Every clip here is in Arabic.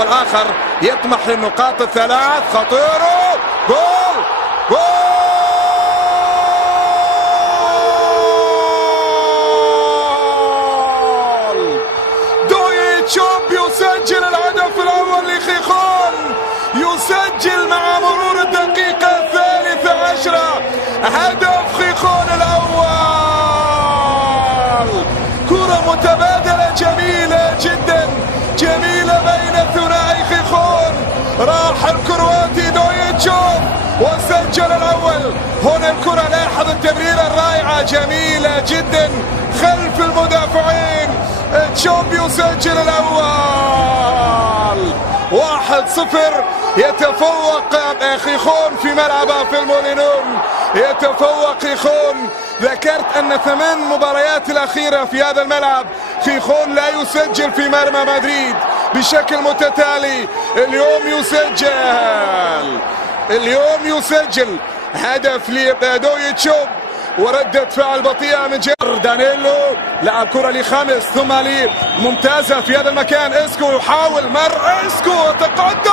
والآخر يطمح للنقاط الثلاث. خطيره جول جول دويتشوب يسجل الهدف الأول لخيخون، يسجل مع مرور الدقيقة 13 هدف خيخون الأول. كرة متبادلة جميلة جدا، جميلة بين ثنائي خيخون. راح الكرواتي دويتشوب وسجل الأول. هنا الكرة، لاحظ التمريرة الرائعة جميلة جدا خلف المدافعين. تشوب يسجل الأول. 1-0. يتفوق خيخون في ملعبه في المولينون، يتفوق خيخون. ذكرت أن 8 مباريات الأخيرة في هذا الملعب خيخون لا يسجل في مرمى مدريد بشكل متتالي. اليوم يسجل هدف لدويتشوب، وردة فعل بطيئة من دانيلو. لعب كرة لخامس ثم ممتازة في هذا المكان. اسكو يحاول اسكو تقدم.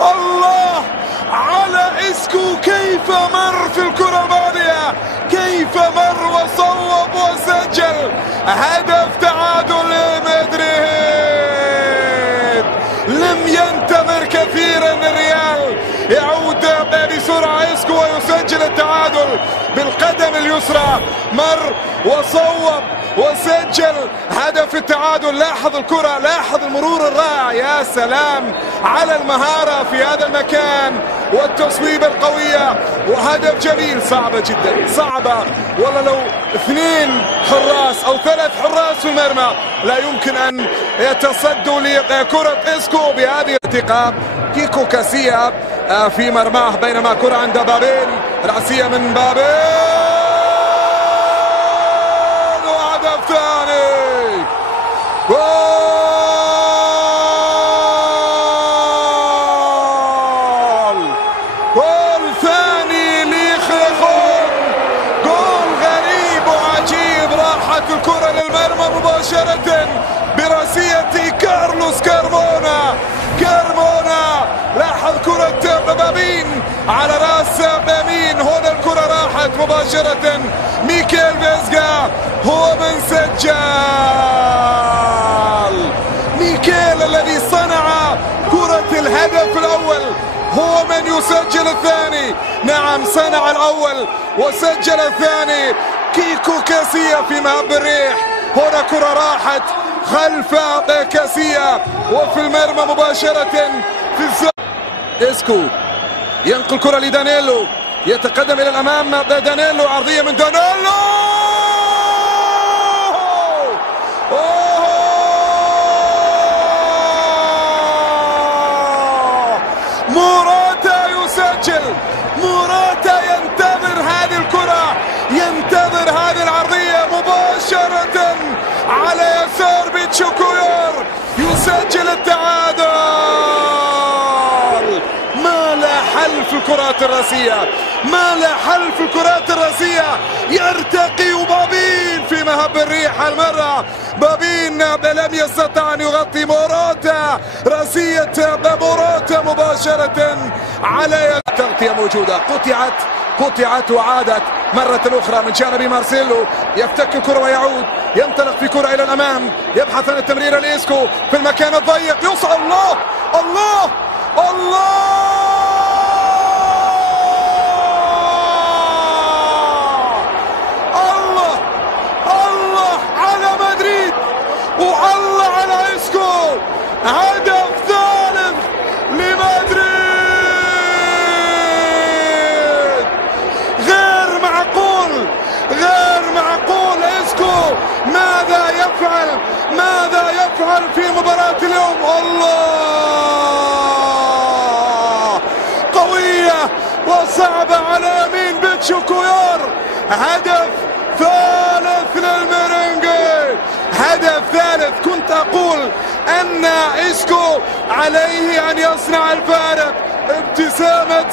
الله على اسكو، كيف مر في الكرة الماضية، كيف مر وصوب وسجل هدف تعادل لمدريد. لم ينتظر كثيرا الريال، يعود بسرعة اسكو ويسجل التعادل بالقدم اليسرى. مر وصوب وسجل هدف التعادل. لاحظ الكرة، لاحظ المرور الرائع، يا سلام على المهارة في هذا المكان والتصويب القوية، وهدف جميل. صعبة جدا، صعبة والله. لو 2 حراس أو 3 حراس في المرمى لا يمكن أن يتصدوا لكرة اسكو بهذه الثقة. كيكو كاسيا في مرماه، بينما كرة عند بابين، رأسية من بابين، وهدف ثاني. جول ثاني لخيخون، جول غريب وعجيب. راحت الكرة للمرمى مباشرة براسية كارلوس كارمونا. لاحظ كرة بابين على راس بامين. هنا الكرة راحت مباشرة. ميكيل فيزجا هو من سجل. ميكيل الذي صنع كرة الهدف الأول هو من يسجل الثاني. نعم، صنع الأول وسجل الثاني. كيكو كاسيا في مهب الريح. هنا كرة راحت خلف كاسيا وفي المرمى مباشرة في اسكو ينقل كرة لدانيلو، يتقدم إلى الأمام دانيلو، عرضية من دانيلو. موراتا يسجل. موراتا ينتظر هذه الكرة، ينتظر هذه العرضية مباشرة على يسار بيتشوكوير، يسجل التعادل. ما لا حل في الكرات الراسية، ما لا حل في الكرات الراسية. يرتقي بابين في مهب الريح المرة. بابين لم يستطع أن يغطي موراتا، راسية موراتا مباشرة على تغطية موجودة. قطعت وعادت مرة أخرى من جانب مارسيلو. يفتك الكرة ويعود، ينطلق في كرة إلى الأمام، يبحث عن التمرير لإسكو في المكان الضيق. يوصل. الله الله الله الله الله على مدريد، والله على إسكو. هدف ثالث لمدريد. غير معقول إسكو ماذا يفعل في مباراة اليوم. الله، قوية وصعبة على يمين بيتشوكوير. هدف ثالث للميرينجي، هدف ثالث. كنت أقول أن إسكو عليه أن يصنع الفارق. ابتسامة